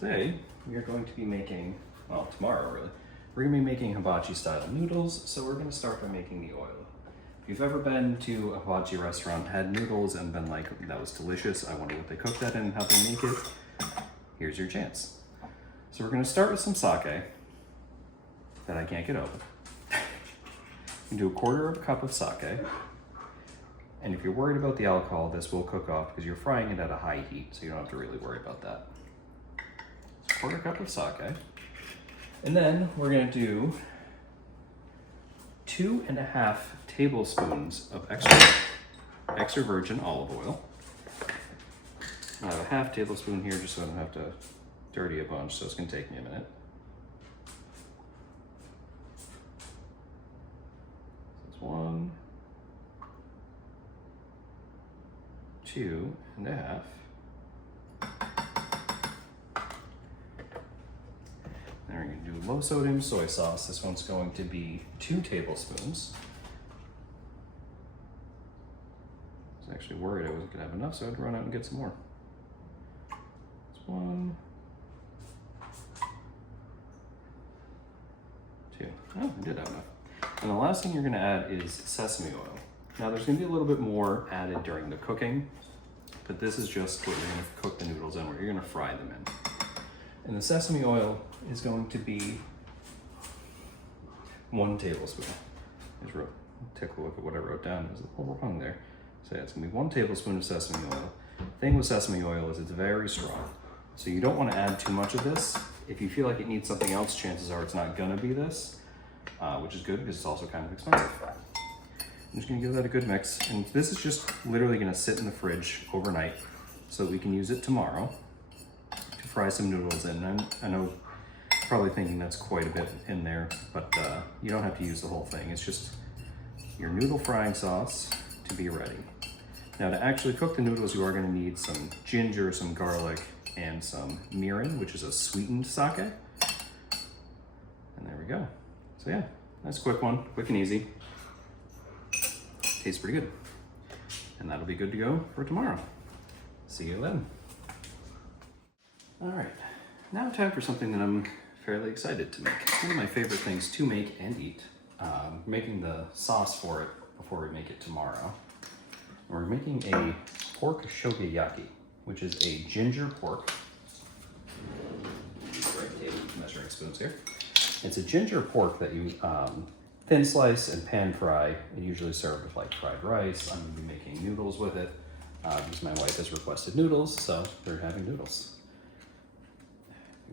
today we are going to be making, well, tomorrow really, we're going to be making hibachi style noodles. So we're going to start by making the oil. If you've ever been to a hibachi restaurant, had noodles and been like, that was delicious, I wonder what they cook that in and how they make it, here's your chance. So we're going to start with some sake that I can't get open. You do 1/4 cup of sake. And if you're worried about the alcohol, this will cook off because you're frying it at a high heat, so you don't have to really worry about that. So 1/4 cup of sake. And then we're going to do 2.5 tablespoons of extra virgin olive oil. I have a 1/2 tablespoon here just so I don't have to dirty a bunch, so it's going to take me a minute. So it's 1, 2.5. Then we're going to do low sodium soy sauce. This one's going to be 2 tablespoons. I was actually worried I wasn't going to have enough, so I'd run out and get some more. It's 1, 2. Oh, I did have enough. And the last thing you're going to add is sesame oil. Now there's going to be a little bit more added during the cooking, but this is just what you're going to cook the noodles in, where you're going to fry them in. And the sesame oil is going to be 1 tablespoon. Take a look at what I wrote down. There's a little wrong there. So yeah, it's going to be 1 tablespoon of sesame oil. The thing with sesame oil is it's very strong. So you don't want to add too much of this. If you feel like it needs something else, chances are it's not going to be this, which is good because it's also kind of expensive. I'm just going to give that a good mix. And this is just literally going to sit in the fridge overnight so that we can use it tomorrow to fry some noodles in. And I know you're probably thinking that's quite a bit in there, but you don't have to use the whole thing. It's just your noodle frying sauce to be ready. Now to actually cook the noodles, you are going to need some ginger, some garlic, and some mirin, which is a sweetened sake. And there we go. So yeah, nice quick one, quick and easy. Tastes pretty good. And that'll be good to go for tomorrow. See you then. All right, now time for something that I'm fairly excited to make. It's one of my favorite things to make and eat. Making the sauce for it before we make it tomorrow. We're making a pork shogayaki, which is a ginger pork. Measuring spoons here. It's a ginger pork that you thin slice and pan fry, and usually served with like fried rice. I'm going to be making noodles with it because my wife has requested noodles, so they're having noodles.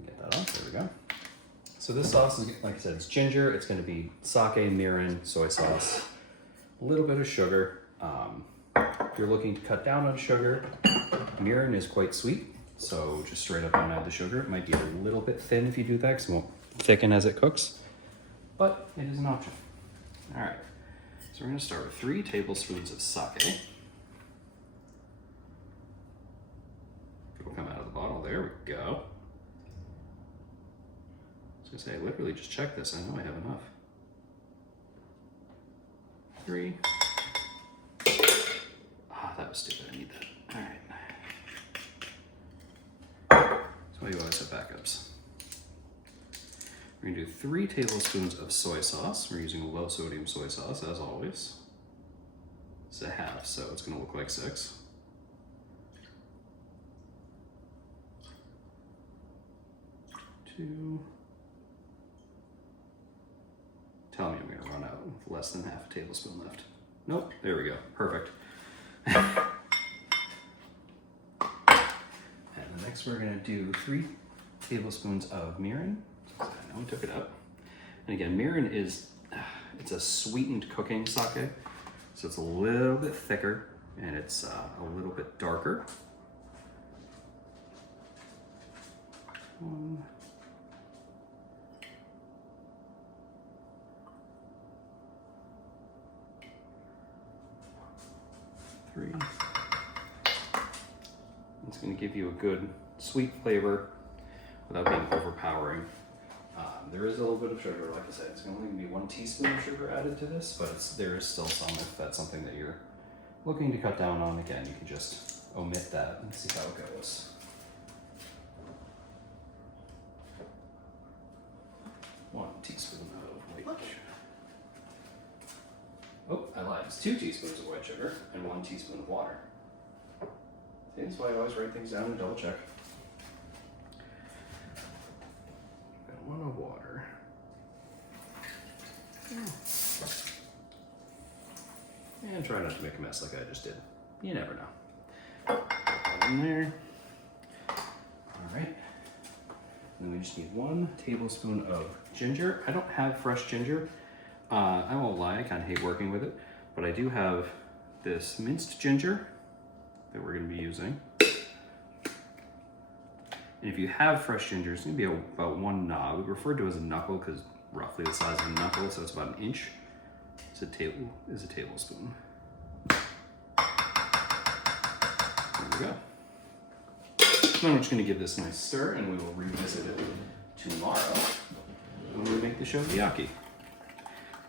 Get that off, there we go. So this sauce is, like I said, it's ginger. It's going to be sake, mirin, soy sauce, a little bit of sugar. If you're looking to cut down on sugar, mirin is quite sweet, so just straight up don't add the sugar. It might be a little bit thin if you do that because it won't thicken as it cooks, but it is an option. All right, so we're going to start with 3 tablespoons of sake. It'll come out of the bottle. There we go. I was going to say, literally just check this. I know I have enough. 3. Ah, that was stupid. I need that. All right. That's why you always have backups. We're going to do 3 tablespoons of soy sauce. We're using low sodium soy sauce, as always. It's a 1/2, so it's going to look like 6. 2. Tell me I'm going to run out with less than 1/2 tablespoon left. Nope, there we go. Perfect. And the next we're going to do 3 tablespoons of mirin. I know I took it up. And again, mirin is, it's a sweetened cooking sake. So it's a little bit thicker and it's a little bit darker. 1. 3. It's going to give you a good sweet flavor without being overpowering. There is a little bit of sugar, like I said. It's going to only be 1 teaspoon of sugar added to this, but there is still some if that's something that you're looking to cut down on. Again, you can just omit that and see how it goes. is 2 teaspoons of white sugar and 1 teaspoon of water. See, that's why I always write things down and double check. And 1 of water. And try not to make a mess like I just did. You never know. Put that in there. All right. And then we just need 1 tablespoon of ginger. I don't have fresh ginger. I won't lie, I kind of hate working with it, but I do have this minced ginger that we're going to be using. And if you have fresh ginger, it's going to be about 1 knob. We refer to it as a knuckle because roughly the size of a knuckle, so it's about 1 inch. It's a tablespoon. There we go. Then I'm just going to give this a nice stir, and we will revisit it tomorrow when we make the shogayaki.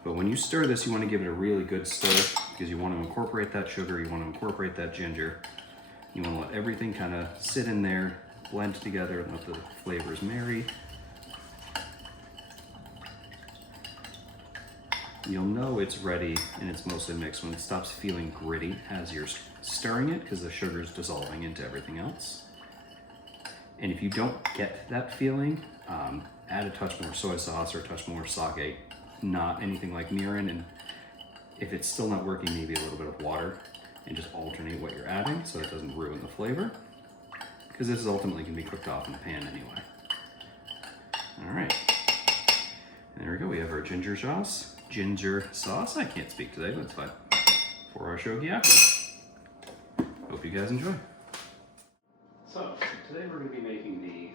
But when you stir this, you want to give it a really good stir because you want to incorporate that sugar, you want to incorporate that ginger. You want to let everything kind of sit in there, blend together, and let the flavors marry. You'll know it's ready and it's mostly mixed when it stops feeling gritty as you're stirring it because the sugar is dissolving into everything else. And if you don't get that feeling, add a touch more soy sauce or a touch more sake, not anything like mirin. And if it's still not working, maybe a little bit of water, and just alternate what you're adding so it doesn't ruin the flavor, because this is ultimately going to be cooked off in the pan anyway. All right, and there we go. We have our ginger sauce. I can't speak today, but it's fine. For our shogayaki. Hope you guys enjoy. So today we're going to be making the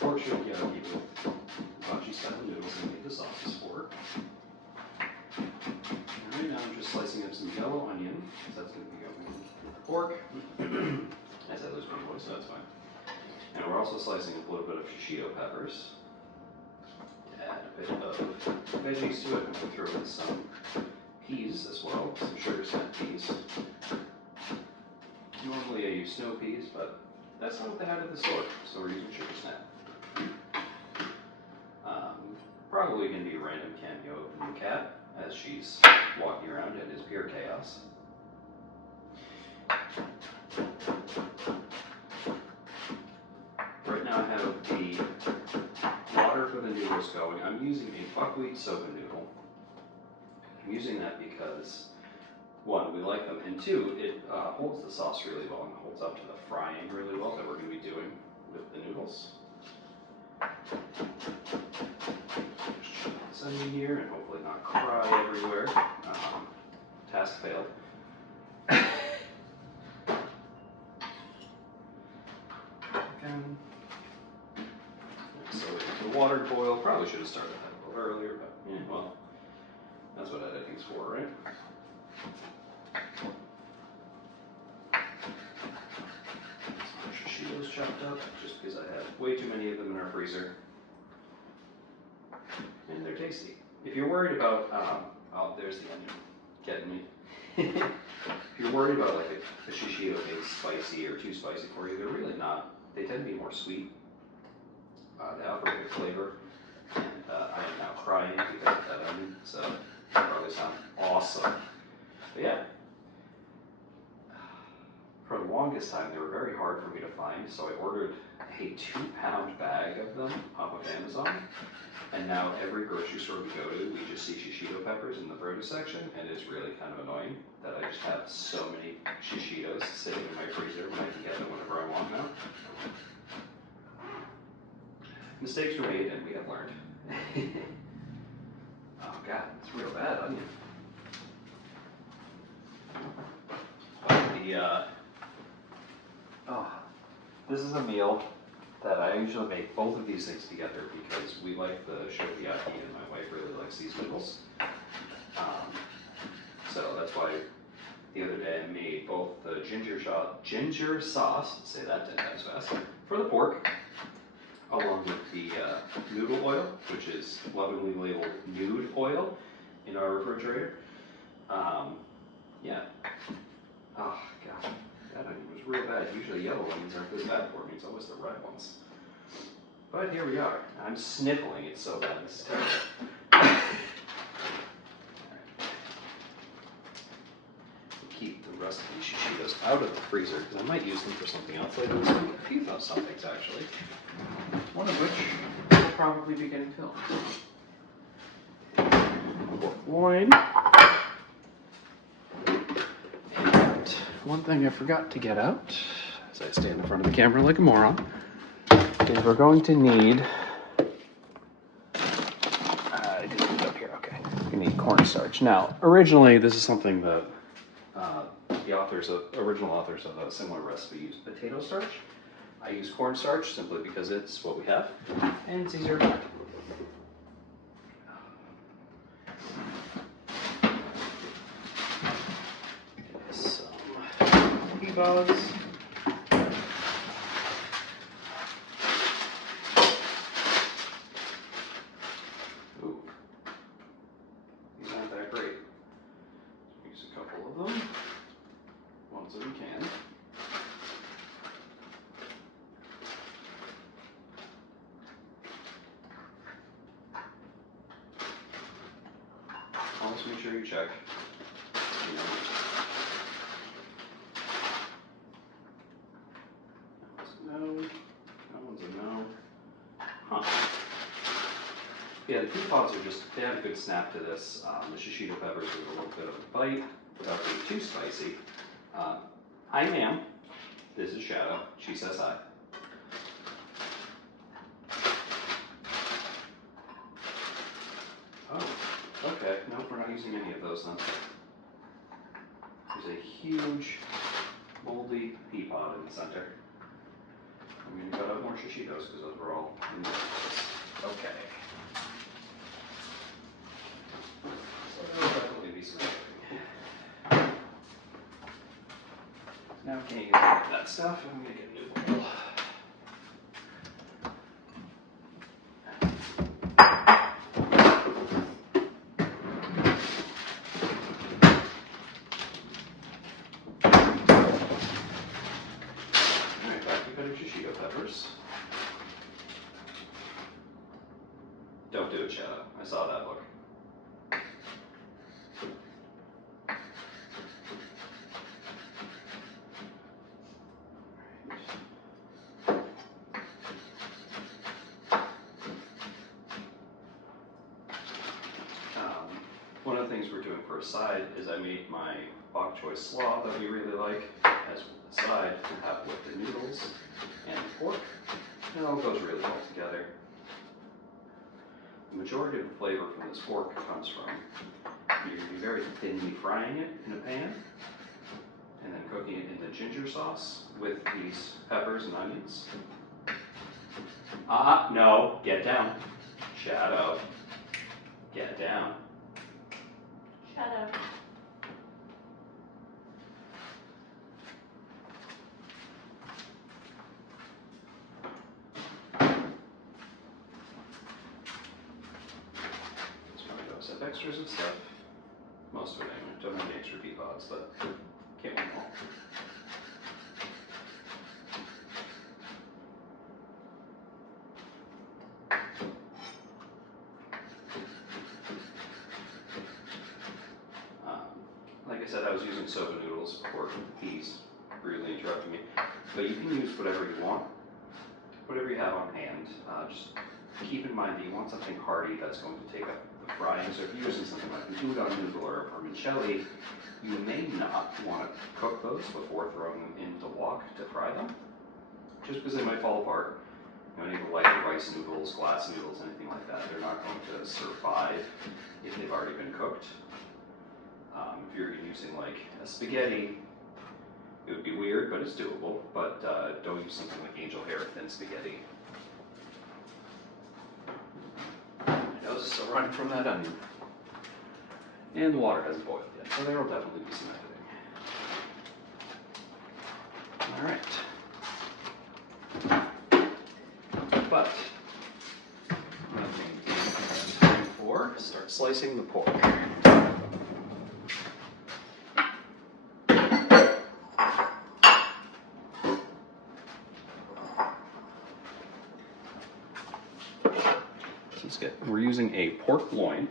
pork shogayaki with hibachi style noodles and made the sauces for. And right now I'm just slicing up some yellow onion, so that's going to be going with the pork. I said there's one voice, so that's fine. And we're also slicing up a little bit of shishito peppers to add a bit of veggies to it, and we'll throw in some peas as well, some sugar snap peas. Normally I use snow peas, but that's not what they had at the store, so we're using sugar snap. Probably going to be a random cameo from the cat as she's walking around and is pure chaos. Right now I have the water for the noodles going. I'm using a buckwheat soba noodle. I'm using that because 1, we like them, and 2, it holds the sauce really well and holds up to the frying really well that we're going to be doing with the noodles. Just chuck this onion here and hopefully not cry everywhere. Task failed. So the water boil. Probably should have started that a little earlier, but yeah, well, that's what editing's for, right? Shishitos chopped up, just because I have way too many of them in our freezer. And they're tasty. If you're worried about, oh, there's the onion, getting me. If you're worried about like a shishito being spicy or too spicy for you, they're really not. They tend to be more sweet. They offer a good flavor, and I am now crying because of that onion, so it probably sounds awesome. But yeah, for the longest time they were very hard for me to find, so I ordered a 2-pound bag of them off of Amazon, and now every grocery store we go to, we just see shishito peppers in the produce section, and it's really kind of annoying that I just have so many shishitos sitting in my freezer when I can get them whenever I want now. Mistakes were made, and we have learned. Oh god, it's real bad onion. This is a meal that I usually make both of these things together because we like the shogayaki and my wife really likes these noodles. So that's why the other day I made both the ginger sauce, say that 10 times fast, for the pork, along with the noodle oil, which is lovingly labeled nude oil in our refrigerator. Yeah. Oh, God. That onion was real bad. Usually yellow onions aren't this bad for me. It's always the red ones. But here we are. I'm sniffling. It's so bad. This is terrible. out of the freezer because I might use them for something else later this week. A few of some things actually. One of which will probably be getting filmed. Pork loin. And one thing I forgot to get out as I stand in front of the camera like a moron is we're going to need. I didn't put it up here. Okay. We need cornstarch. Now, originally, this is something that the original authors of a similar recipe used potato starch. I use cornstarch simply because it's what we have and it's easier to find. Some pea pods. Ooh, these aren't that great. Use a couple of them. Ones that we can. Always make sure you check. That one's a no. That one's a no. Huh. Yeah, the pea pods are just, they have a good snap to this. The shishito peppers with a little bit of a bite without being too spicy. Hi, ma'am. This is Shadow. She says hi. Oh, okay. Nope, we're not using any of those then. There's a huge, moldy pea pod in the center. I'm going to cut out more shishitos because those were all in the Okay. So there'll definitely be some editing. Now we can't use any of that stuff. I'm going to get a new bowl. Don't do it, Shadow. I saw that look. One of the things we're doing for a side is I made my bok choy slaw that we really like as a side to have with the noodles and the pork. It all goes really well together. The majority of the flavor from this pork comes from you're going to be very thinly frying it in a pan and then cooking it in the ginger sauce with these peppers and onions. No, get down. Shadow. Get down. Shadow. Have extras of stuff. Most of it anyway. Don't have any extra pea pods, but can't win them all. Like I said, I was using soba noodles for peas. Really interrupting me. But you can use whatever you want, whatever you have on hand. Just keep in mind that you want something hearty that's going to take up the frying. So if you're using something like an udon noodle or a vermicelli, you may not want to cook those before throwing them in the wok to fry them, just because they might fall apart. You know, any of the light rice noodles, glass noodles, anything like that, they're not going to survive if they've already been cooked. If you're using like a spaghetti, it would be weird, but it's doable. But don't use something like angel hair thin spaghetti. My nose is still running from that onion. And the water hasn't boiled yet, so there will definitely be some editing. Alright. But, time for start slicing the pork. We're using a pork loin,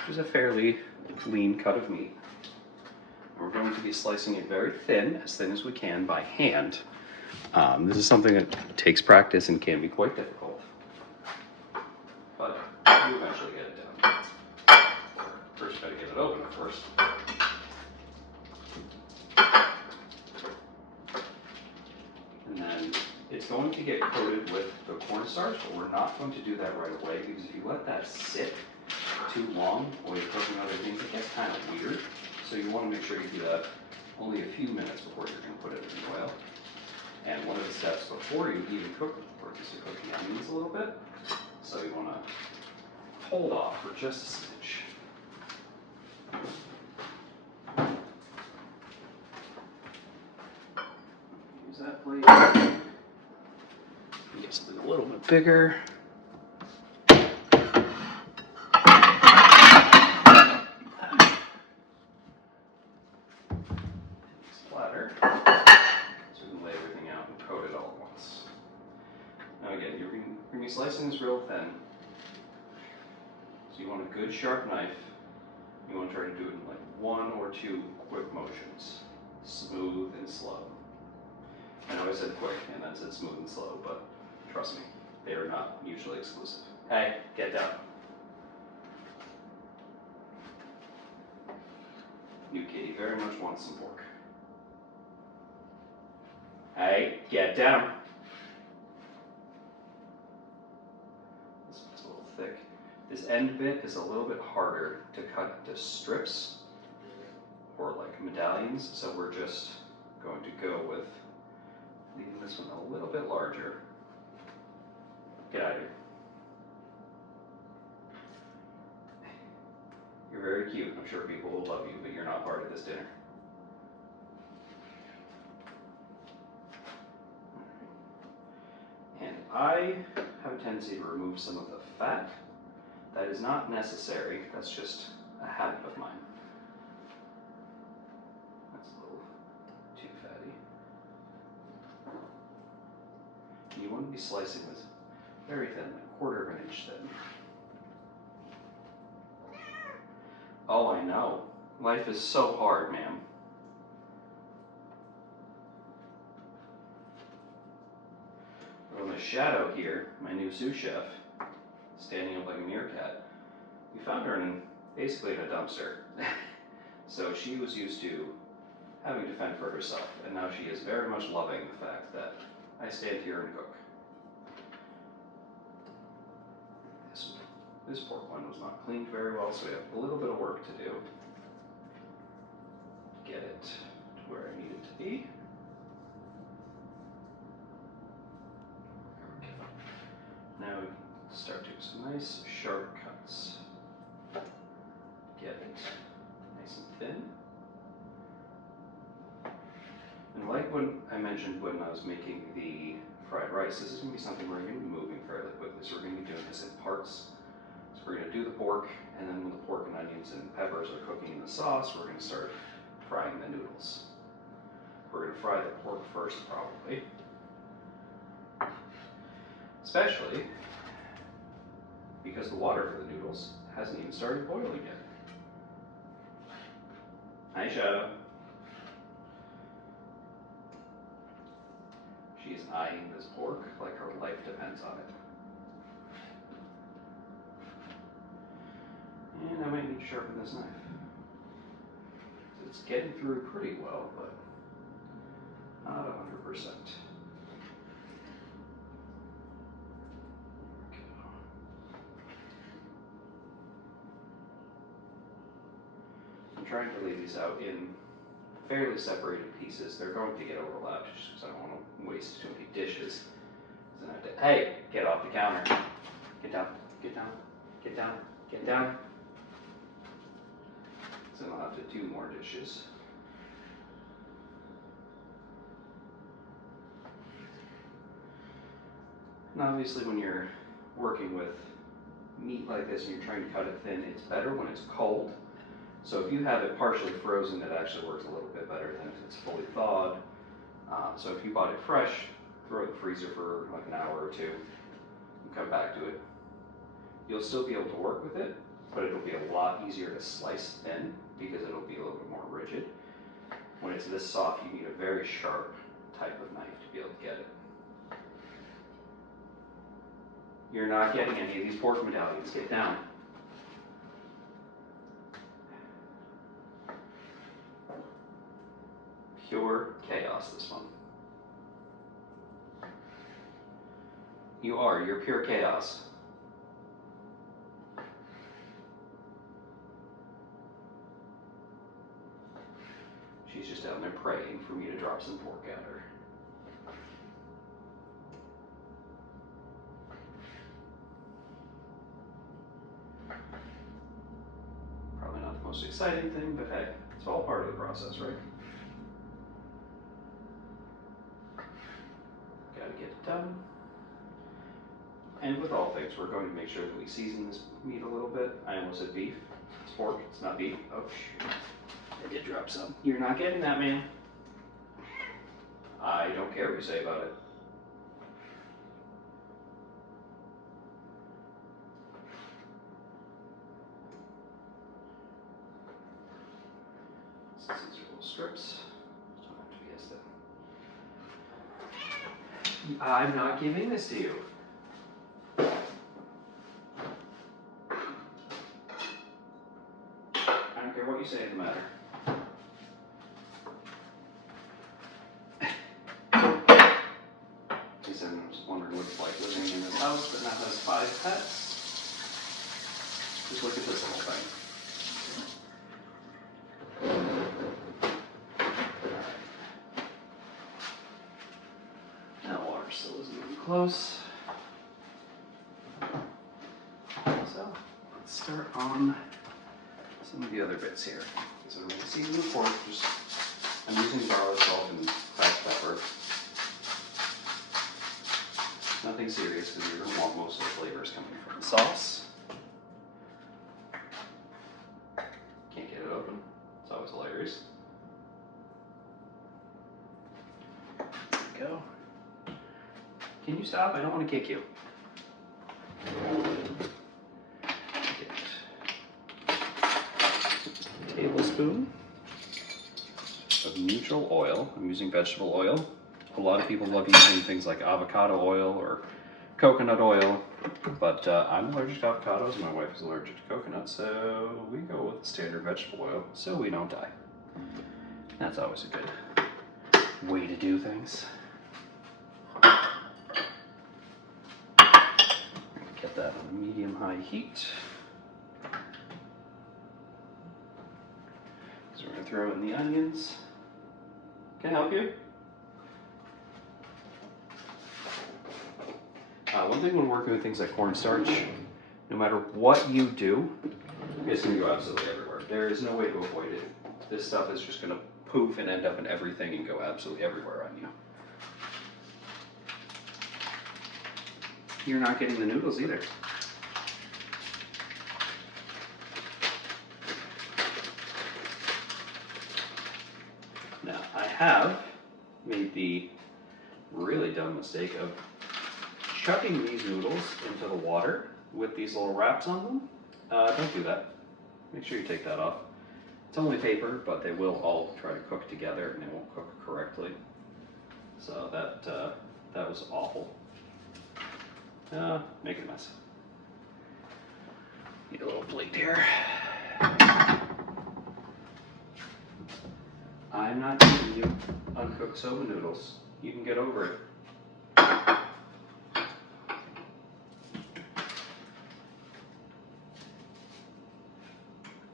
which is a fairly lean cut of meat. And we're going be slicing it very thin as we can by hand. This is something that takes practice and can be quite difficult, but you eventually get it down. First, gotta get it open, of course. And then it's going to get coated with the cornstarch, but we're not going to do that right away because if you let that sit too long while you're cooking other things, it gets kind of weird. So you want to make sure you do that only a few minutes before you're going to put it in the oil. And one of the steps before you even cook the pork is to cook the onions a little bit. So you want to hold off for just a smidge. Use that plate. Get something a little bit bigger. Splatter. So we can lay everything out and coat it all at once. Now again, you're going to be slicing this real thin. So you want a good sharp knife. You want to try to do it in like 1 or 2 quick motions. Smooth and slow. I know I said quick and then said smooth and slow, but trust me, they are not mutually exclusive. Hey, get down. New kitty very much wants some pork. Hey, get down. This one's a little thick. This end bit is a little bit harder to cut into strips or like medallions, so we're just going to go with leaving this one a little bit larger. Get out of here. You're very cute. I'm sure people will love you, but you're not part of this dinner. And I have a tendency to remove some of the fat. That is not necessary. That's just a habit of mine. That's a little too fatty. You want to be slicing this very thin, like 1/4 of an inch thin. Oh, I know. Life is so hard, ma'am. Well, my shadow here, my new sous chef, standing up like a meerkat, we found her basically in a dumpster. So she was used to having to fend for herself, and now she is very much loving the fact that I stand here and cook. This pork one was not cleaned very well, so we have a little bit of work to do to get it to where I need it to be. There we go. Now we can start doing some nice sharp cuts. Get it nice and thin. And like when I mentioned when I was making the fried rice, this is going to be something we're going to be moving fairly quickly, so we're going to be doing this in parts. So we're going to do the pork, and then when the pork and onions and peppers are cooking in the sauce, we're going to start frying the noodles. We're going to fry the pork first, probably. Especially because the water for the noodles hasn't even started boiling yet. Hi, Shadow. She is eyeing this pork like her life depends on it. And I might need to sharpen this knife. It's getting through pretty well, but not 100%. I'm trying to lay these out in fairly separated pieces. They're going to get overlapped just because I don't want to waste too many dishes. Then I have to, hey, get off the counter. Get down, get down, get down, get down. So then I'll have to do more dishes. And obviously when you're working with meat like this and you're trying to cut it thin, it's better when it's cold. So if you have it partially frozen, it actually works a little bit better than if it's fully thawed. So if you bought it fresh, throw it in the freezer for like an hour or 2 and come back to it. You'll still be able to work with it, but it'll be a lot easier to slice thin because it'll be a little bit more rigid. When it's this soft, you need a very sharp type of knife to be able to get it. You're not getting any of these pork medallions. Get down. Pure chaos, this one. You're pure chaos. She's just down there praying for me to drop some pork at her. Probably not the most exciting thing, but hey, it's all part of the process, right? Gotta get it done. And with all things, we're going to make sure that we season this meat a little bit. I almost said beef. It's pork, it's not beef. Oh, shoot. I did drop some. You're not getting that, man. I don't care what you say about it. Since these are little strips, don't have to be as I'm not giving this to you. I don't care what you say in the matter. I'm just wondering what it's like living in this house that now has 5 pets. Just look at this little thing. Alright. That water still isn't even close. So, let's start on some of the other bits here. So we're going to season the pork. I'm using garlic, salt, and cracked pepper. Nothing serious because you're going to want most of the flavors coming from the sauce. Can't get it open. It's always hilarious. There we go. Can you stop? I don't want to kick you. Get a tablespoon of neutral oil. I'm using vegetable oil. A lot of people love using things like avocado oil or coconut oil, but I'm allergic to avocados and my wife is allergic to coconut, so we go with standard vegetable oil so we don't die. That's always a good way to do things. Get that on medium-high heat. So we're going to throw in the onions. Can I help you? One thing when working with things like cornstarch, no matter what you do, it's going to go absolutely everywhere. There is no way to avoid it. This stuff is just going to poof and end up in everything and go absolutely everywhere on you. You're not getting the noodles either. Now, I have made the really dumb mistake of chucking these noodles into the water with these little wraps on them. Don't do that. Make sure you take that off. It's only paper, but they will all try to cook together and they won't cook correctly. So that was awful. Make a mess. Need a little plate here. I'm not giving you uncooked soba noodles. You can get over it.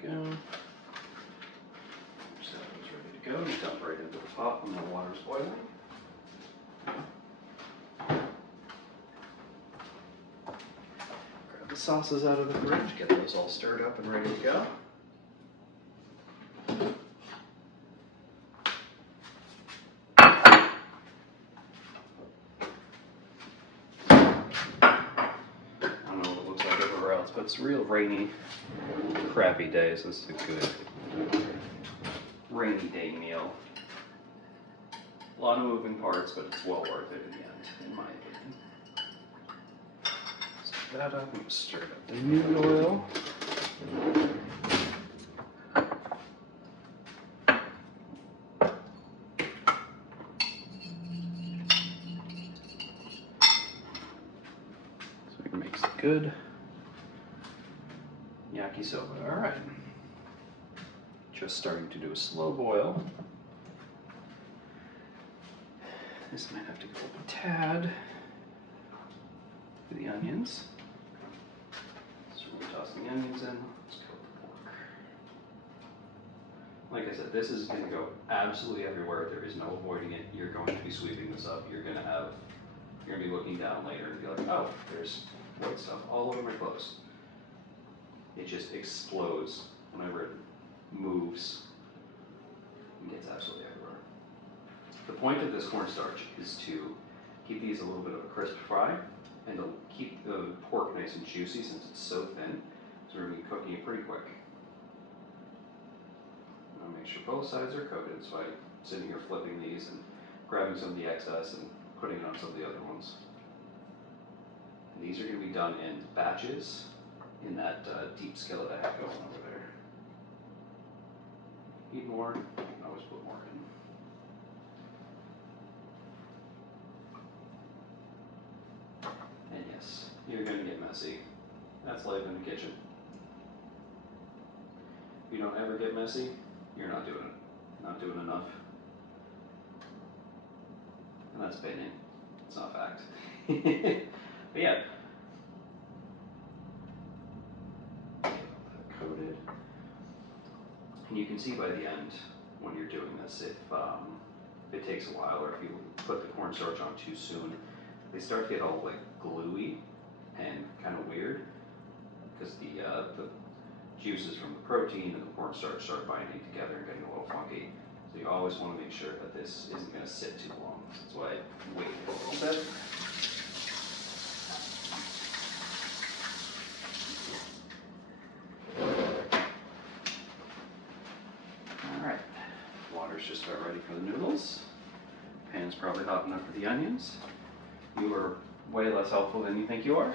Go. So that was ready to go. You dump right into the pot when the water's boiling. Grab the sauces out of the fridge, get those all stirred up and ready to go. But it's a real rainy, crappy day, so this is a good rainy day meal. A lot of moving parts, but it's well worth it in the end, in my opinion. Stir that up and stir up the noodle oil. good. Yakisoba, all right. Just starting to do a slow boil. This might have to go a tad for the onions. So we're tossing the onions in. Let's coat the pork. Like I said, this is going to go absolutely everywhere. There is no avoiding it. You're going to be sweeping this up. You're going to be looking down later and be like, oh, there's white stuff all over my clothes. It just explodes whenever it moves and gets absolutely everywhere. The point of this cornstarch is to keep these a little bit of a crisp fry and to keep the pork nice and juicy since it's so thin. So we're going to be cooking it pretty quick. I'll make sure both sides are coated, so I'm sitting here flipping these and grabbing some of the excess and putting it on some of the other ones. And these are going to be done in batches in that deep skillet I have going over there. Need more? You can always put more in. And yes, you're going to get messy. That's life in the kitchen. If you don't ever get messy, you're not doing it. Not doing enough. And that's opinion. It's not fact. But yeah. Coated. And you can see by the end when you're doing this if it takes a while or if you put the cornstarch on too soon, they start to get all like gluey and kind of weird because the juices from the protein and the cornstarch start binding together and getting a little funky. So you always want to make sure that this isn't going to sit too long. That's why I wait a little bit. Alright, water's just about ready for the noodles. Pan's probably hot enough for the onions. You are way less helpful than you think you are.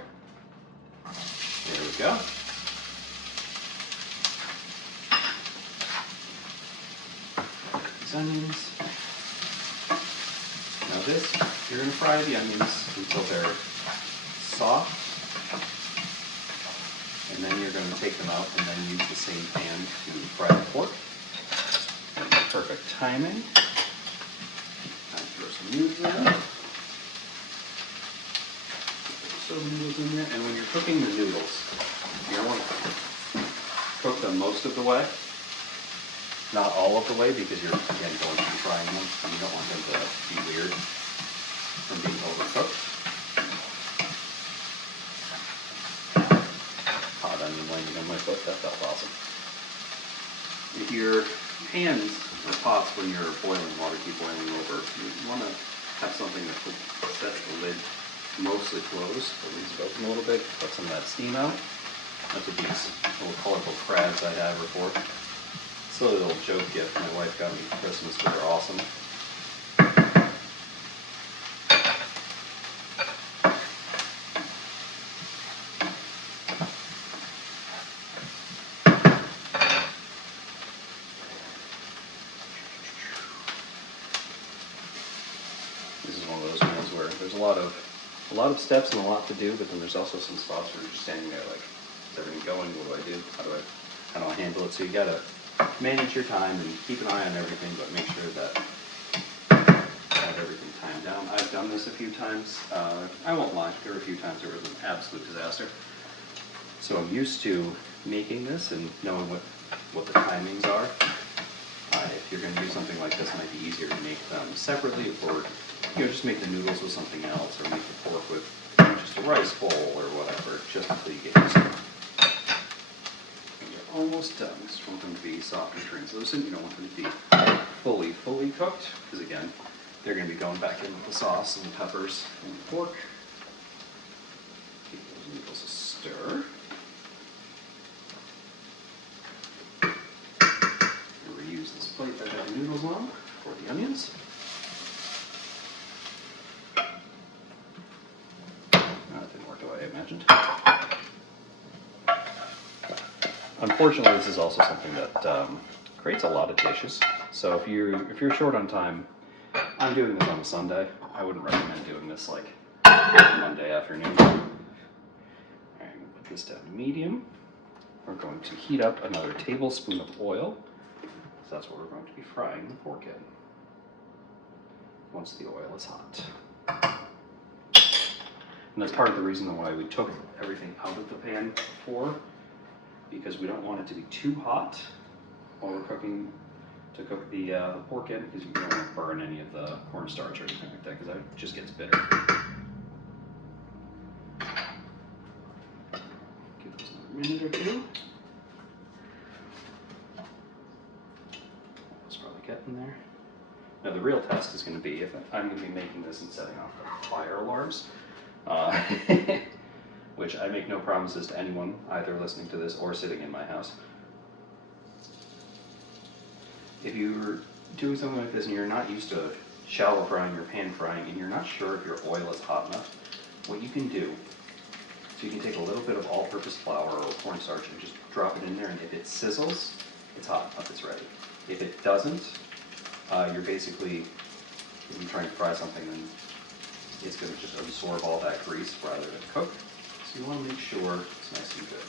There we go. These onions. Now this, you're going to fry the onions until they're soft. And then you're going to take them out and then use the same pan to fry the pork. Perfect timing. Time to throw some noodles in there. Throw some noodles in there. And when you're cooking the noodles, you don't want to cook them most of the way. Not all of the way because you're, again, going to be frying them. And you don't want them to be weird from being overcooked. Hot onion landing on my foot, that felt awesome. If your pans or pots, when you're boiling water, keep boiling over, you want to have something that sets the lid mostly closed, but leaves it open a little bit, let some of that steam out. That's what these little colorful crabs I have are for. Silly little joke gift my wife got me for Christmas, but they're awesome. This is one of those meals where there's a lot of steps and a lot to do, but then there's also some spots where you're just standing there like, is everything going? What do I do? How do I handle it? So you gotta manage your time and keep an eye on everything, but make sure that you have everything timed down. I've done this a few times. I won't lie, there were a few times there was an absolute disaster. So I'm used to making this and knowing what the timings are. If you're going to do something like this, it might be easier to make them separately, or just make the noodles with something else, or make the pork with just a rice bowl or whatever, just until you get used to it. Almost done. You just want them to be soft and translucent. You don't want them to be fully cooked, because again, they're going to be going back in with the sauce and the peppers and the pork. Give those noodles a stir. Reuse this plate that I have the noodles on for the onions. That didn't work the way I imagined. Unfortunately, this is also something that creates a lot of dishes. So if you're short on time, I'm doing this on a Sunday. I wouldn't recommend doing this like Monday afternoon. Alright, this down to medium. We're going to heat up another tablespoon of oil. So that's what we're going to be frying the pork in once the oil is hot. And that's part of the reason why we took everything out of the pan before, because we don't want it to be too hot while we're cooking, to cook the pork in, because you don't want to burn any of the cornstarch or anything like that, because that just gets bitter. Give this another minute or two. It's probably getting there. Now the real test is going to be if I'm going to be making this and setting off the fire alarms, which I make no promises to anyone either listening to this or sitting in my house. If you're doing something like this and you're not used to shallow frying or pan frying and you're not sure if your oil is hot enough, what you can do, so you can take a little bit of all-purpose flour or cornstarch and just drop it in there, and if it sizzles, it's hot enough, it's ready. If it doesn't, you're basically, if you're trying to fry something, then it's going to just absorb all that grease rather than cook. So you want to make sure it's nice and good.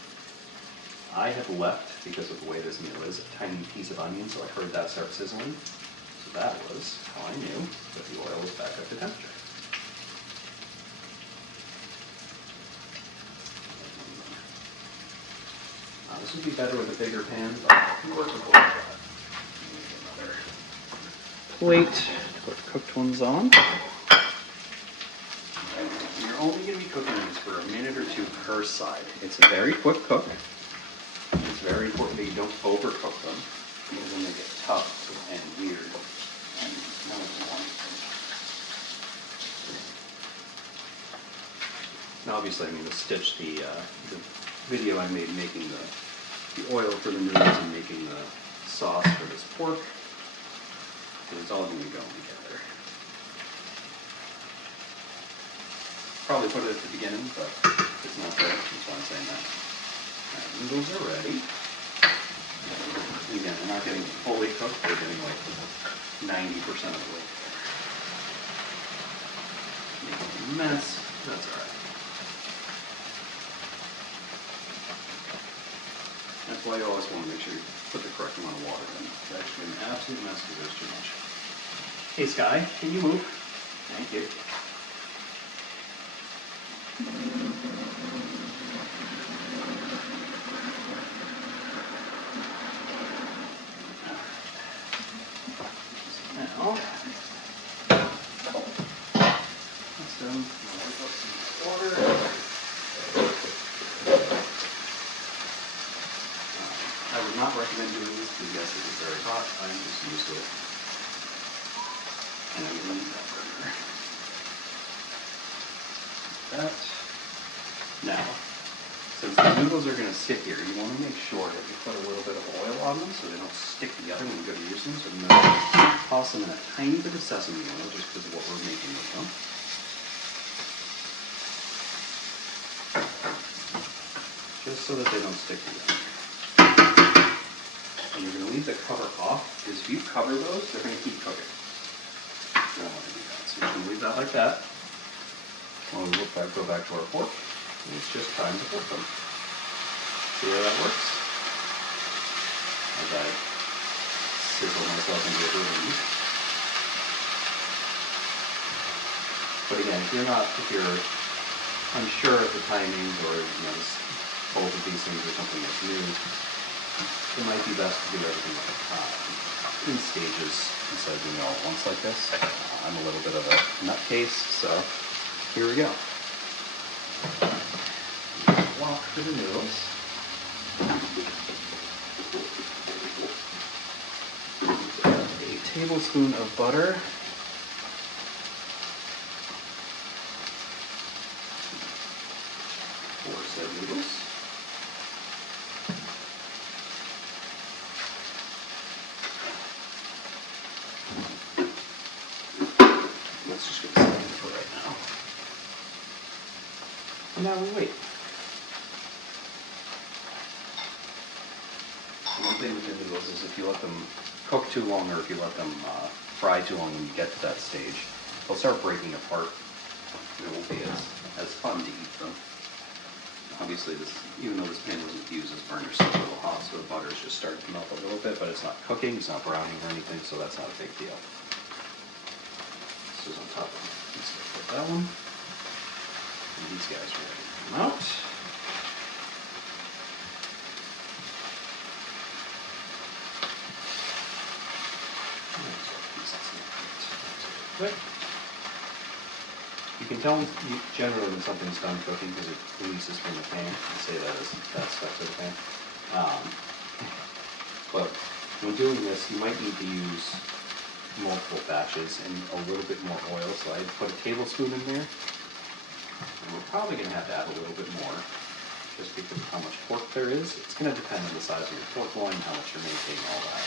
I have left, because of the way this meal is, a tiny piece of onion, so I heard that start sizzling. So that was how I knew that the oil was back up to temperature. This would be better with a bigger pan, but I can work with what I've got. Another plate to put cooked ones on. You're only going to be cooking these for a minute or two per side. It's a very quick cook. It's very important that you don't overcook them, because then they get tough and weird. And none of them want it. Now, obviously, I'm going to stitch the video I made making the oil for the noodles and making the sauce for this pork. And it's all going to be going together. Probably put it at the beginning, but it's not there. That's why I'm saying that. Alright, noodles are ready. Again, they're not getting fully cooked, they're getting like 90% of the way there. Making a mess, that's alright. That's why you always want to make sure you put the correct amount of water in. It's actually an absolute mess because there's too much. Hey Sky, can you move? Thank you. Now, that's done. I'll wipe up some water. I would not recommend doing this because yes, it is very hot. I'm just used to it. And I'm going to leave that burner. That. Now, since the noodles are going to sit here, you want to make sure that you put a little bit of oil on them so they don't stick together when you go to use them. So I'm going to toss them in a tiny bit of sesame oil just because of what we're making with them. Just so that they don't stick together. And you're going to leave the cover off, because if you cover those, they're going to keep cooking. You don't want to do that. So you're going to leave that like that. When we go back to our pork, and it's just time to cook them. See how that works? As I sizzle myself into a groove. But again, if you're unsure of the timings, or both of these things are something that's new, it might be best to do everything in stages instead of doing it all at once like this. I'm a little bit of a nutcase, so here we go. Wok for the noodles. A tablespoon of butter. For said noodles. Let's just get this in for right now. And now we wait. One thing with the noodles is if you let them cook too long, or if you let them fry too long when you get to that stage, they'll start breaking apart. It won't be as fun to eat them. Obviously, this, even though this pan wasn't used as burner, it's still a little hot, so the butter's just starting to melt a little bit, but it's not cooking, it's not browning or anything, so that's not a big deal. This is on top of it. Let's put that one. And these guys are ready to come out. Quick. You can tell generally when something's done cooking because it releases from the pan. I say that as that stuck to the pan. But when doing this, you might need to use multiple batches and a little bit more oil. So I put a tablespoon in there. And we're probably going to have to add a little bit more just because of how much pork there is. It's going to depend on the size of your pork loin, how much you're making, all that.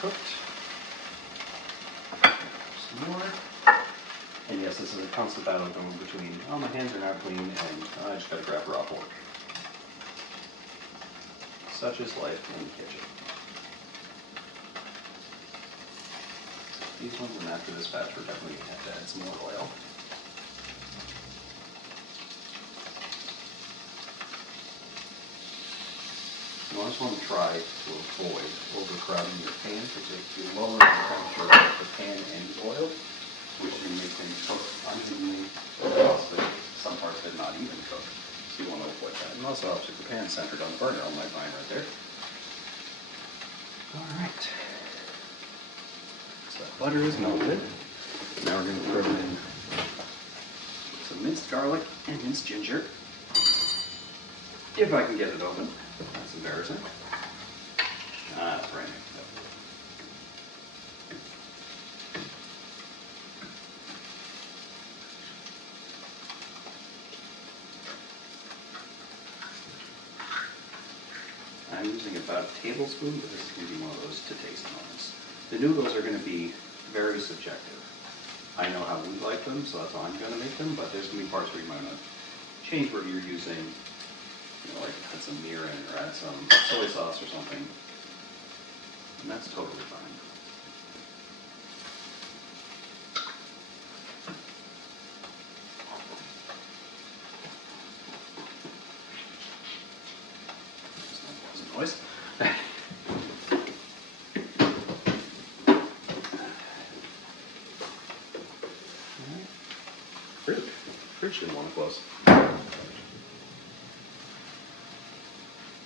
Cooked. Some more. And yes, this is a constant battle going between, oh, my hands are not clean, and I just gotta grab raw pork. Such is life in the kitchen. These ones, and after this batch, we're definitely gonna have to add some more oil. You always want to try to avoid overcrowding your pan, because if you lower the temperature of the pan and the oil, which can make things cook unevenly, possibly some parts did not even cook. So you want to avoid that. And also helps if the pan's centered on the burner, on my vine right there. Alright. So that butter is melted. Now we're going to throw in some minced garlic and minced ginger. If I can get it open. That's embarrassing. That's right. I'm using about a tablespoon, but this is going to be one of those to taste moments. The noodles are going to be very subjective. I know how we like them, so that's how I'm going to make them, but there's going to be parts where you might want to change what you're using. You know, like add some mirin or add some soy sauce or something. And that's totally fine. That's a noise. Fridge didn't want to close.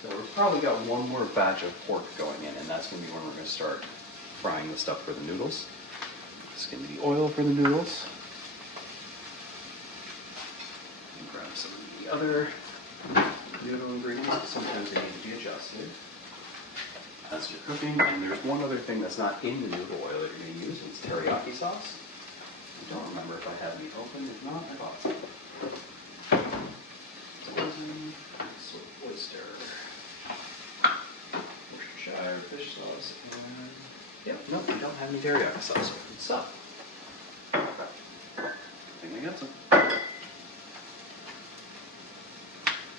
So we've probably got one more batch of pork going in, and that's going to be when we're going to start frying the stuff for the noodles. This is going to be the oil for the noodles. And grab some of the other noodle ingredients. Sometimes they need to be adjusted. That's your cooking. And there's one other thing that's not in the noodle oil that you're going to use, and it's teriyaki sauce. I don't remember if I had any open. If not, I bought some. Sweet oyster. Worcestershire fish sauce, and yep, no, we don't have any teriyaki sauce. What's up? I think I got some.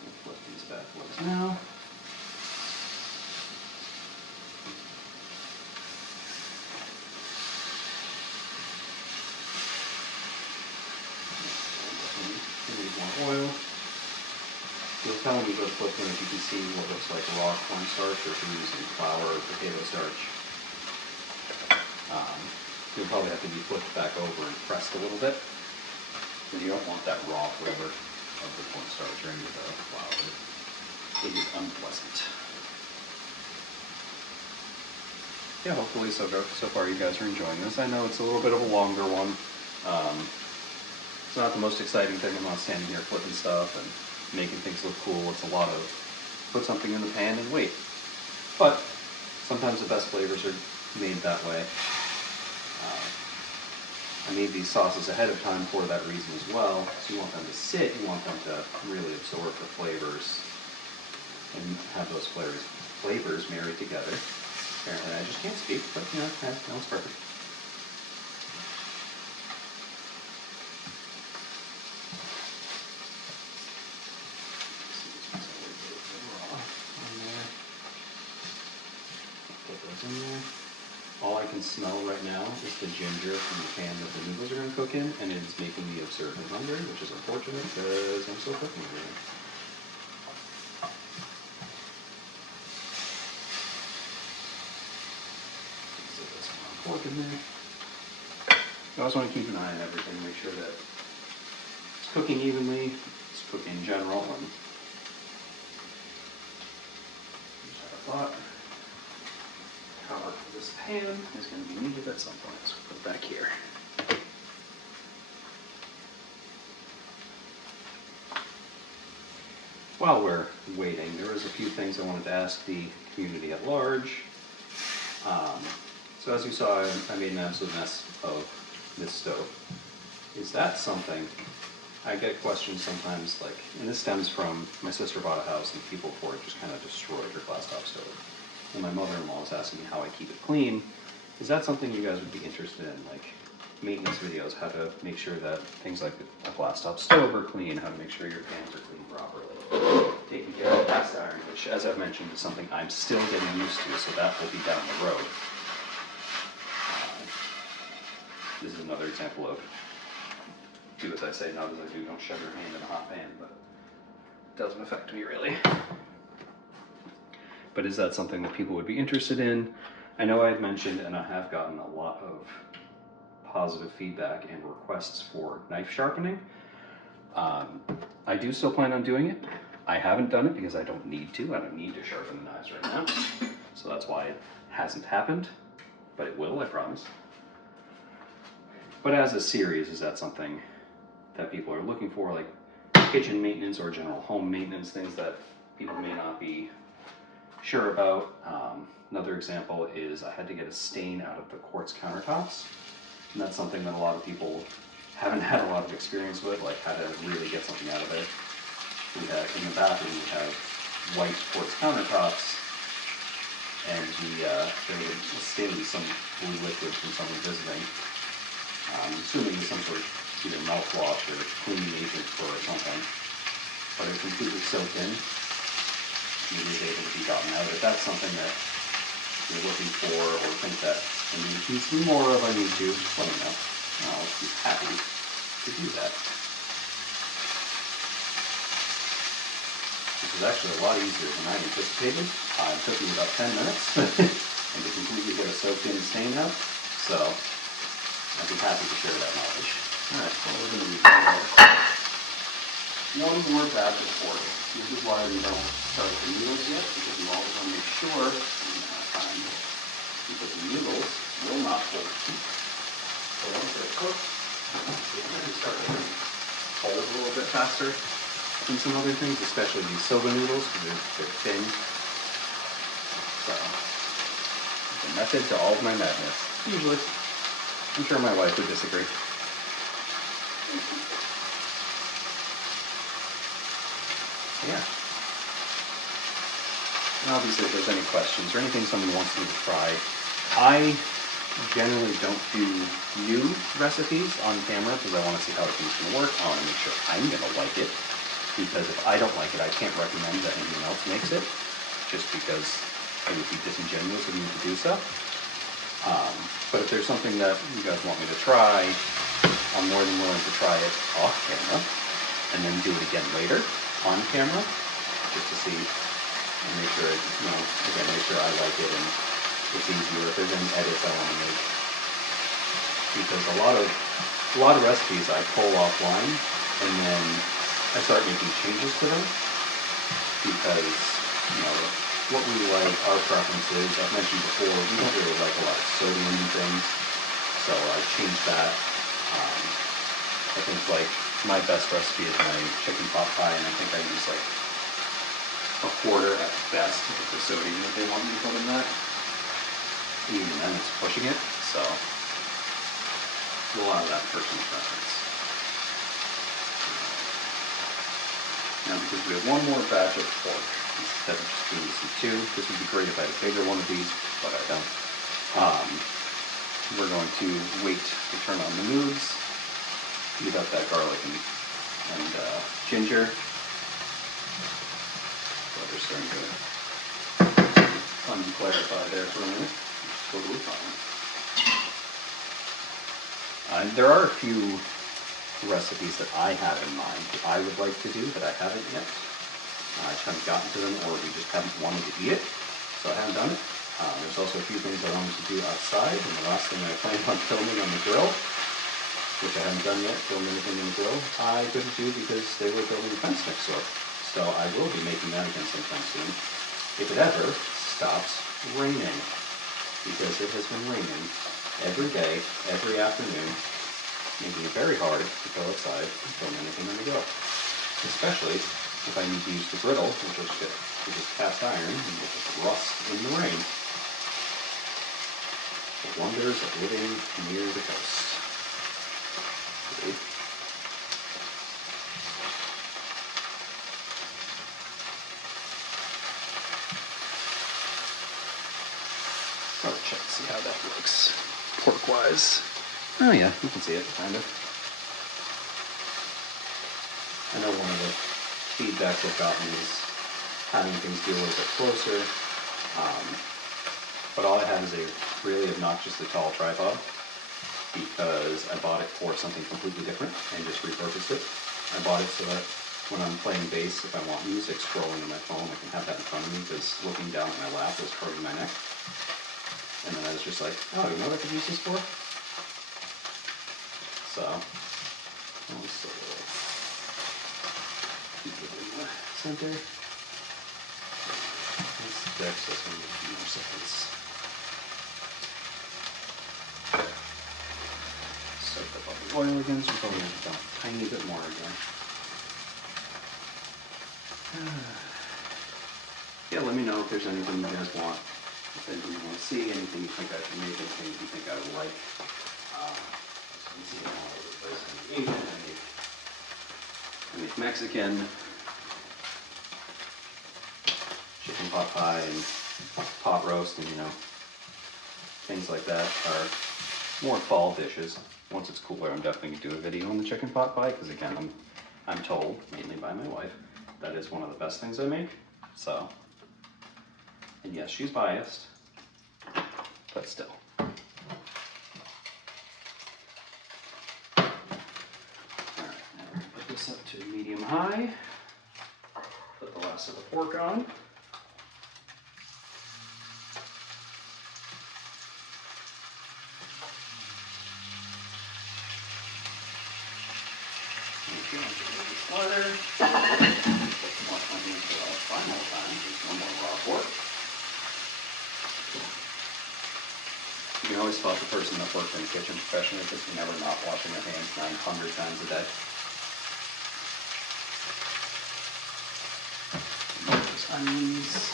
We'll flip these bad boys now. More oil. You'll tell when you go flip them if you can see what looks like raw cornstarch or if you're using flour or potato starch. You'll probably have to be flipped back over and pressed a little bit. Because you don't want that raw flavor of the cornstarch or any of the flour. It is unpleasant. Yeah, hopefully so far you guys are enjoying this. I know it's a little bit of a longer one. It's not the most exciting thing. I'm not standing here flipping stuff and making things look cool. It's a lot of put something in the pan and wait. But sometimes the best flavors are made that way. I made these sauces ahead of time for that reason as well. So you want them to sit, you want them to really absorb the flavors and have those flavors married together. Apparently I just can't speak, but you know, that was perfect. in there. All I can smell right now is the ginger from the pan that the noodles are going to cook in, and it is making me absurdly hungry, which is unfortunate because I'm still cooking everything. So this one pork in there. You always want to keep an eye on everything, make sure that it's cooking evenly, it's cooking in general, and pot. Cover for this pan is going to be needed at some point, so put it back here. While we're waiting, there was a few things I wanted to ask the community at large. So as you saw, I made an absolute mess of this stove. Is that something, I get questions sometimes like, and this stems from my sister bought a house and people before it just kind of destroyed her glass top stove. And my mother-in-law is asking me how I keep it clean. Is that something you guys would be interested in, like maintenance videos, how to make sure that things like a glass top stove are clean, how to make sure your pans are clean properly, taking care of cast iron, which as I've mentioned is something I'm still getting used to, so that will be down the road. This is another example of do as I say, not as I do, don't shove your hand in a hot pan, but it doesn't affect me really. But is that something that people would be interested in? I know I had mentioned, and I have gotten a lot of positive feedback and requests for knife sharpening. I do still plan on doing it. I haven't done it because I don't need to. I don't need to sharpen the knives right now. So that's why it hasn't happened, but it will, I promise. But as a series, is that something that people are looking for, like kitchen maintenance or general home maintenance, things that people may not be sure about? Another example is I had to get a stain out of the quartz countertops, and that's something that a lot of people haven't had a lot of experience with, like how to really get something out of it. We have in the bathroom we have white quartz countertops, and there was a stain, some blue liquid from someone visiting. I'm assuming it's some sort of either mouthwash or cleaning agent or something, but it completely soaked in. It is able to be gotten out. If that's something that you're looking for or think that I need to see more of, I need to, just let me know. I'll be happy to do that. This is actually a lot easier than I anticipated. It took me about 10 minutes and to completely get a soaked in stain out, so I'd be happy to share that knowledge. Alright, what we're going to do one more batch of pork. This is why we don't start the noodles yet, because we always want to make sure because the noodles will not hold heat. So once they're cooked, they tend to start to hold a little bit faster than some other things, especially these soba noodles, because they're thin. So, there's a method to all of my madness. Usually. I'm sure my wife would disagree. Yeah. And obviously if there's any questions or anything someone wants me to try, I generally don't do new recipes on camera because I want to see how it's going to work. I want to make sure I'm going to like it, because if I don't like it, I can't recommend that anyone else makes it, just because it would be disingenuous of me to do so. But if there's something that you guys want me to try, I'm more than willing to try it off camera and then do it again later on camera, just to see and make sure, again, make sure I like it and it's easier if there's any edits I want to make. Because a lot of recipes I pull offline and then I start making changes to them because, what we like, our preferences, I've mentioned before, we don't really like a lot of sodium in things, so I changed that. I think like my best recipe is my chicken pot pie, and I think I use like a quarter at best of the sodium that they want me to put in that. Even then it's pushing it, so a lot of that personal preference. Now because we have one more batch of pork, instead of just doing some two, this would be great if I had a bigger one of these, but I don't. We're going to wait to turn on the noodles, heat up that garlic and ginger. So they're starting to unclarify there for a minute. totally fine. There are a few recipes that I have in mind that I would like to do that I haven't yet. I just haven't gotten to them, or we just haven't wanted to eat it, so I haven't done it. There's also a few things I wanted to do outside, and the last thing I planned on filming on the grill, which I haven't done yet, film anything on the grill, I couldn't do because they were building a fence next door. So I will be making that again sometime soon, if it ever stops raining, because it has been raining every day, every afternoon, making it very hard to go outside and film anything on the go. Especially if I need to use the griddle, which is cast iron, and will just rust in the rain. The wonders of living near the coast. See? Let's check to see how that looks pork-wise. Oh yeah, you can see it, kind of. I know one of the feedbacks I've gotten is having things be a little bit closer. But all I have is a really obnoxiously tall tripod because I bought it for something completely different and just repurposed it. I bought it so that when I'm playing bass, if I want music scrolling on my phone, I can have that in front of me, because looking down at my lap was hurting my neck. And then I was just like, oh, you know what I could use this for? So, I'll just keep it in the center. Let's fix this one in a few more seconds. Soak up all the oil again, so we're probably going to dump a tiny bit more again. Yeah, let me know if there's anything you guys want. If anything you want to see, anything you think I should make, anything you think I would like. See all over the place. I make Asian, I make Mexican, chicken pot pie, and pot roast, and things like that are more fall dishes. Once it's cooler, I'm definitely going to do a video on the chicken pot pie, because again, I'm told, mainly by my wife, that is one of the best things I make. So, and yes, she's biased, but still. This up to medium-high. Put the last of the pork on. Okay, I'll give it a slider. More onions for the final time. There's no more raw pork. You can always spot the person that works in the kitchen professionally because they're never not washing their hands 900 times a day. Onions.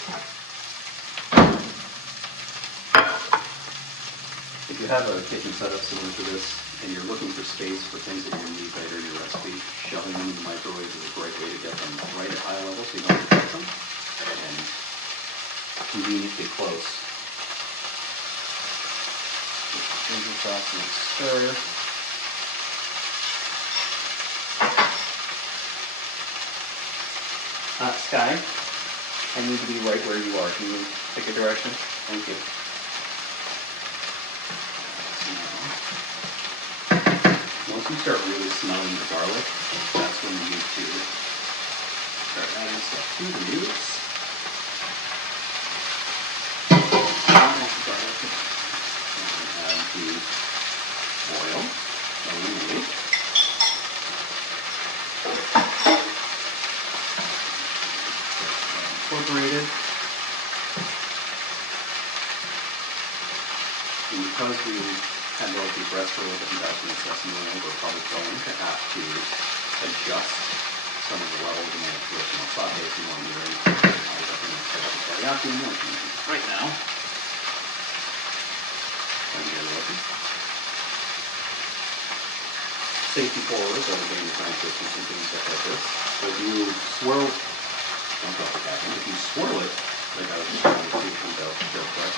If you have a kitchen setup similar to this and you're looking for space for things that you're going to need later in your recipe, shoving them in the microwave is a great way to get them right at high level so you don't have to touch them, and conveniently close. Ginger sauce and stir. Sky, I need to be right where you are. Can you pick a direction? Thank you. Once you start really smelling the garlic, that's when you need to start adding stuff to the noodles. Add the oil that we made. Incorporated. And because we had both these breasts for a little bit and in sesame oil, we're probably going to have to adjust some of the levels and make it more saute if you want to do anything. I'll definitely set up the shogayaki right now. Safety forward, so we're getting trying to do some things like this. So if you swirl, don't drop the cap in, if you swirl it, like I was just trying to see it comes out real quick.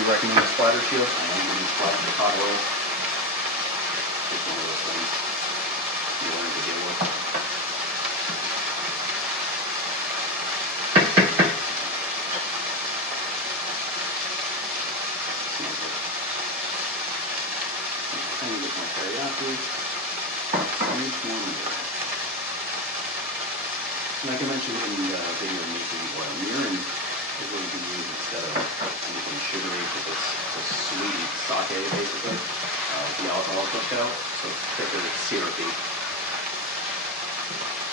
do recommend a splatter shield. I am going to splatter the hot oil. It's one of those things you learn to deal with. Tiny bit more teriyaki. Sweet wonder. Like I mentioned in the video of making oil, mirin is what you can use instead of anything sugary because it's a sweet sake basically. The alcohol cooked out, so it's thicker, it's syrupy.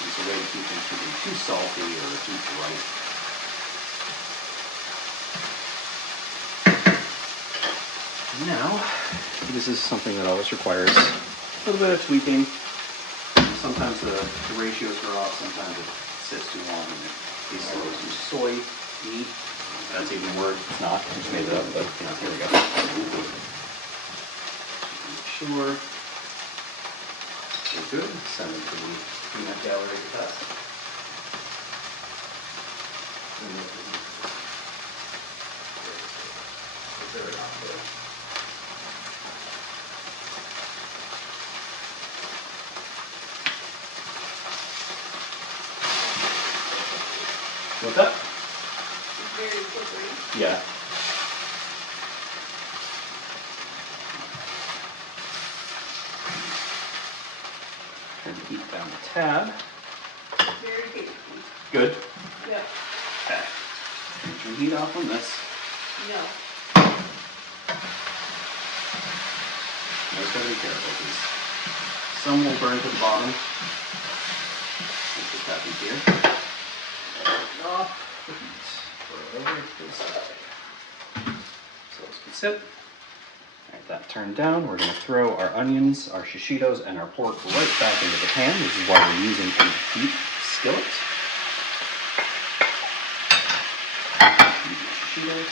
It's a way to keep things from being too salty or too bright. Now, this is something that always requires a little bit of tweaking. Sometimes the ratios are off, sometimes it sits too long and it tastes a little too soy meat. That's even a word. It's not. I just made it up, but you know, here we go. Make sure we're good. Send it to the peanut gallery to test. What's that? Very slippery. Yeah. Turn the heat down a tad. Very tasty. Good. Yep. Okay. Turn the heat off on this. No. Always gotta be careful because some will burn to the bottom. This just happens here. Off the heat for over to the side. So this can sit. Alright, that turned down. We're going to throw our onions, our shishitos, and our pork right back into the pan. This is why we're using a deep skillet. Shishitos.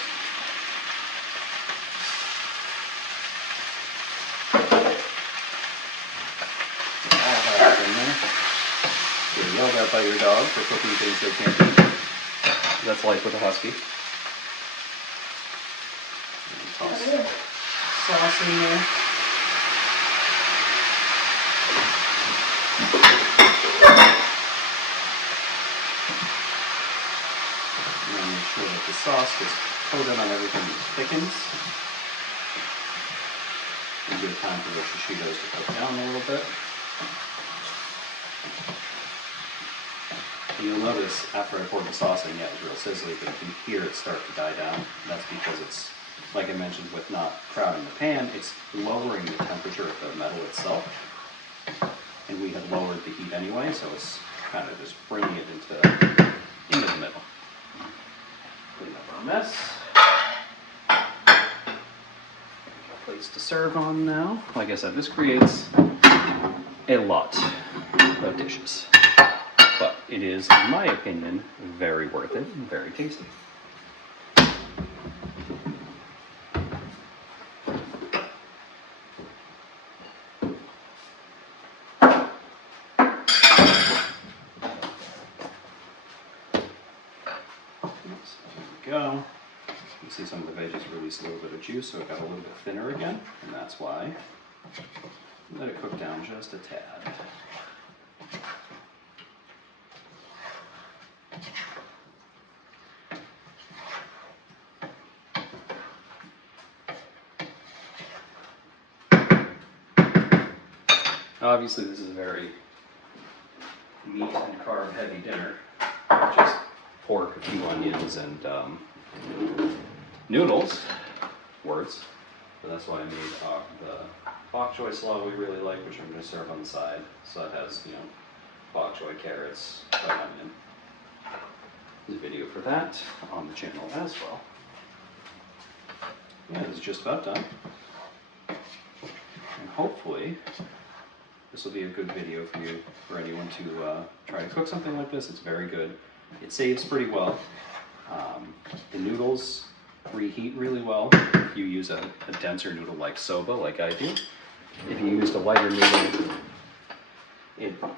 All that in there. Get yelled at by your dog for cooking things they can't eat. That's life with a husky. And toss sauce in there. And then make sure that the sauce gets coated on everything and thickens. And give time for the shishitos to cook down a little bit. You'll notice after I poured the sauce in, yeah, it was real sizzly, but you can hear it start to die down. That's because it's, like I mentioned, with not crowding the pan, it's lowering the temperature of the metal itself. And we had lowered the heat anyway, so it's kind of just bringing it into the middle. Clean up our mess. Place to serve on now. Like I said, this creates a lot of dishes. But it is, in my opinion, very worth it and very tasty. Go. You see some of the veggies release a little bit of juice, so it got a little bit thinner again, and that's why. Let it cook down just a tad. Obviously, this is a very meat and carb heavy dinner. Just pork, a few onions, and noodles. Words. So that's why I made the bok choy slaw we really like, which I'm going to serve on the side. So that has, you know, bok choy, carrots, white onion. There's a video for that on the channel as well. Yeah, it's just about done. And hopefully, this will be a good video for you, for anyone to try to cook something like this. It's very good. It saves pretty well. The noodles reheat really well if you use a denser noodle like soba, like I do. If you used a lighter noodle,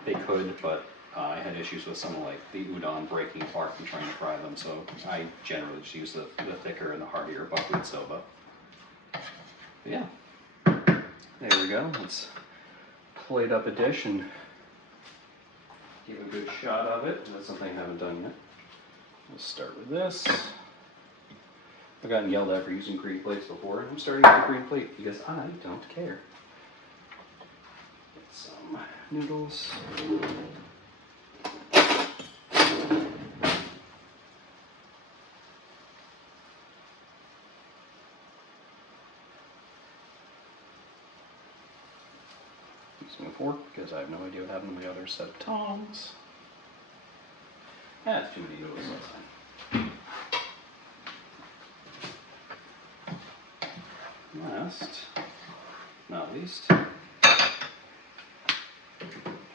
they could, but I had issues with some like the udon breaking apart and trying to fry them, so I generally just use the thicker and the heartier buckwheat soba. Yeah, there we go. Let's plate up a dish and give a good shot of it. That's something I haven't done yet. We'll start with this. I've gotten yelled at for using green plates before, and I'm starting with a green plate because I don't care. Get some noodles. Using a fork because I have no idea what happened to my other set of tongs. That's too many noodles last time. Last, not least, turn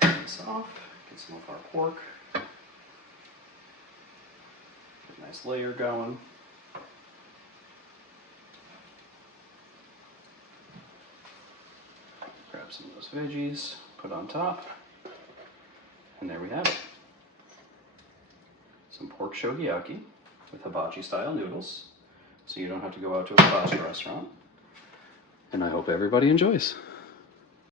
this off, get some of our pork, get a nice layer going. Grab some of those veggies, put on top, and there we have it. Some pork shogayaki with hibachi style noodles, so you don't have to go out to a hibachi restaurant. And I hope everybody enjoys.